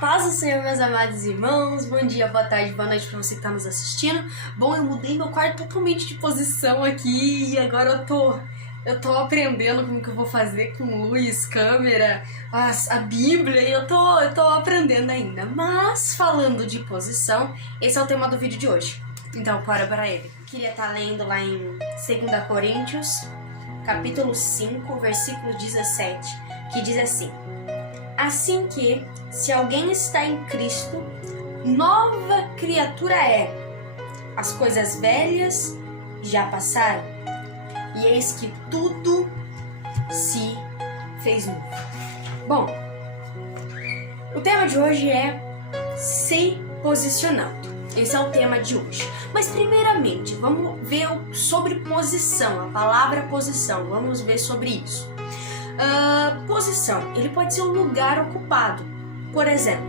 paz do Senhor, meus amados irmãos. Bom dia, boa tarde, boa noite pra você que tá nos assistindo. Bom, eu mudei meu quarto totalmente de posição aqui e agora eu tô aprendendo como que eu vou fazer com luz, câmera, a Bíblia, e eu tô aprendendo ainda. Mas, falando de posição, esse é o tema do vídeo de hoje. Então, bora para ele. Eu queria estar lendo lá em 2 Coríntios, capítulo 5, versículo 17, que diz assim: assim que, se alguém está em Cristo, nova criatura é. As coisas velhas já passaram, e eis que tudo se fez novo. Bom, o tema de hoje é se posicionando. Esse é o tema de hoje. Mas primeiramente, vamos ver sobre posição, a palavra posição. Vamos ver sobre isso. Posição, ele pode ser um lugar ocupado. Por exemplo,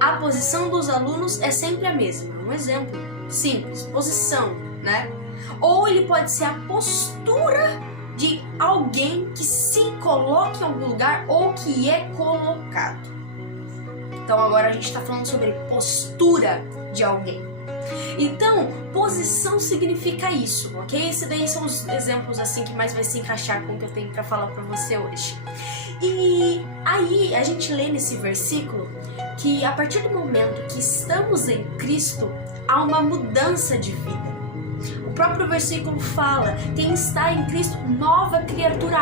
a posição dos alunos é sempre a mesma. Um exemplo simples, posição, né? Ou ele pode ser a postura de alguém que se coloca em algum lugar ou que é colocado. Então agora a gente está falando sobre postura de alguém. Então, posição significa isso, ok? Esses daí são os exemplos assim que mais vai se encaixar com o que eu tenho para falar para você hoje. E aí a gente lê nesse versículo que a partir do momento que estamos em Cristo, há uma mudança de vida. O próprio versículo fala, quem está em Cristo, nova criatura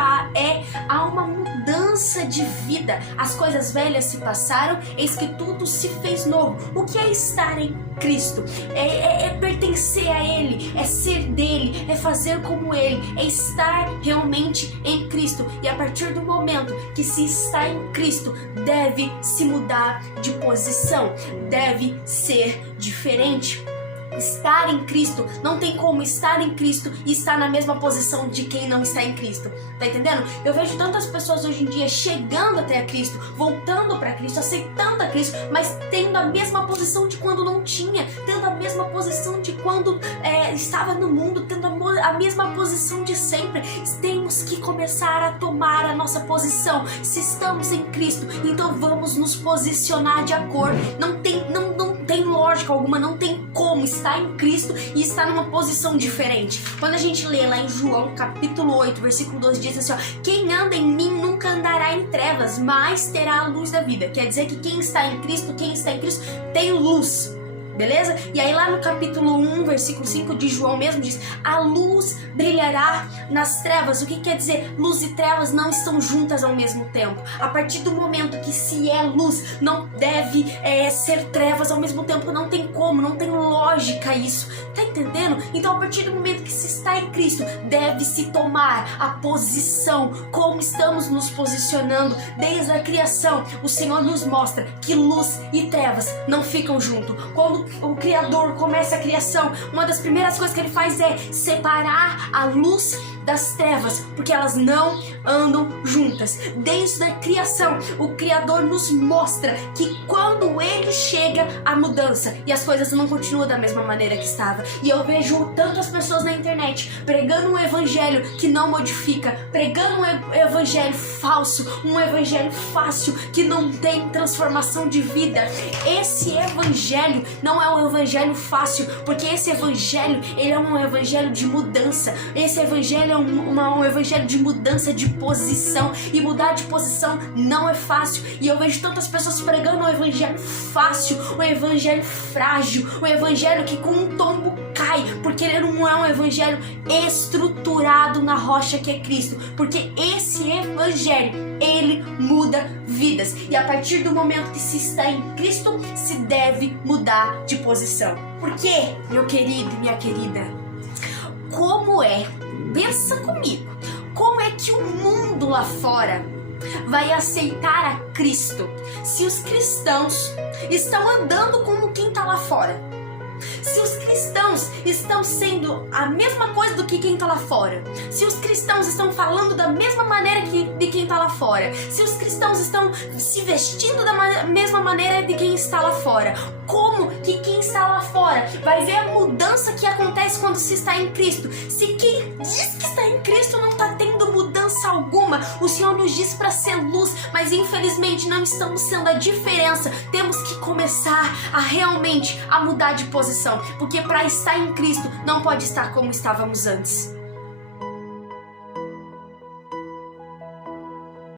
há uma mudança de vida. As coisas velhas se passaram, eis que tudo se fez novo. O que é estar em Cristo? É pertencer a Ele, é ser dele, é fazer como Ele, é estar realmente em Cristo. E a partir do momento que se está em Cristo, deve se mudar de posição, deve ser diferente. Estar em Cristo, não tem como estar em Cristo e estar na mesma posição de quem não está em Cristo, tá entendendo? Eu vejo tantas pessoas hoje em dia chegando até a Cristo, voltando para Cristo, aceitando a Cristo, mas tendo a mesma posição de quando não tinha, tendo a mesma posição de quando estava no mundo, tendo a mesma posição de sempre. Temos que começar a tomar a nossa posição. Se estamos em Cristo, então vamos nos posicionar de acordo. Não tem lógica alguma, não tem como estar em Cristo e estar numa posição diferente. Quando a gente lê lá em João capítulo 8, versículo 12, diz assim, ó, quem anda em mim nunca andará em trevas, mas terá a luz da vida. Quer dizer que quem está em Cristo tem luz. Beleza? E aí lá no capítulo 1, versículo 5 de João mesmo diz, a luz brilhará nas trevas. O que quer dizer? Luz e trevas não estão juntas ao mesmo tempo. A partir do momento que se é luz, não deve ser trevas ao mesmo tempo. Não tem como, não tem lógica isso. Tá entendendo? Então a partir do momento que se está em Cristo, deve-se tomar a posição. Como estamos nos posicionando desde a criação, o Senhor nos mostra que luz e trevas não ficam juntos. Quando o Criador começa a criação, uma das primeiras coisas que ele faz é separar a luz das trevas, porque elas não andam juntas. Desde a criação, o Criador nos mostra que quando ele chega, a mudança e as coisas não continuam da mesma maneira que estava. E eu vejo tantas pessoas na internet pregando um evangelho que não modifica, pregando um evangelho falso, um evangelho fácil que não tem transformação de vida. Esse evangelho não é um evangelho fácil, porque esse evangelho, ele é um evangelho de mudança. Esse evangelho é um evangelho de mudança de posição, e mudar de posição não é fácil. E eu vejo tantas pessoas pregando um evangelho fácil, um evangelho frágil, um evangelho que com um tombo cai, porque ele não é um evangelho estruturado na rocha que é Cristo, porque esse evangelho, ele muda vidas, e a partir do momento que se está em Cristo, se deve mudar de posição. Por quê, meu querido e minha querida? Pensa comigo, como é que o mundo lá fora vai aceitar a Cristo se os cristãos estão andando como quem está lá fora? Se os cristãos estão sendo a mesma coisa do que quem está lá fora, se os cristãos estão falando da mesma maneira de quem está lá fora, se os cristãos estão se vestindo da mesma maneira de quem está lá fora, como que quem está lá fora vai ver a mudança que acontece quando se está em Cristo? Se quem diz que está em Cristo não está tendo mudança alguma. O Senhor nos diz para ser luz, mas infelizmente não estamos sendo a diferença. Temos que começar a realmente a mudar de posição, porque para estar em Cristo não pode estar como estávamos antes.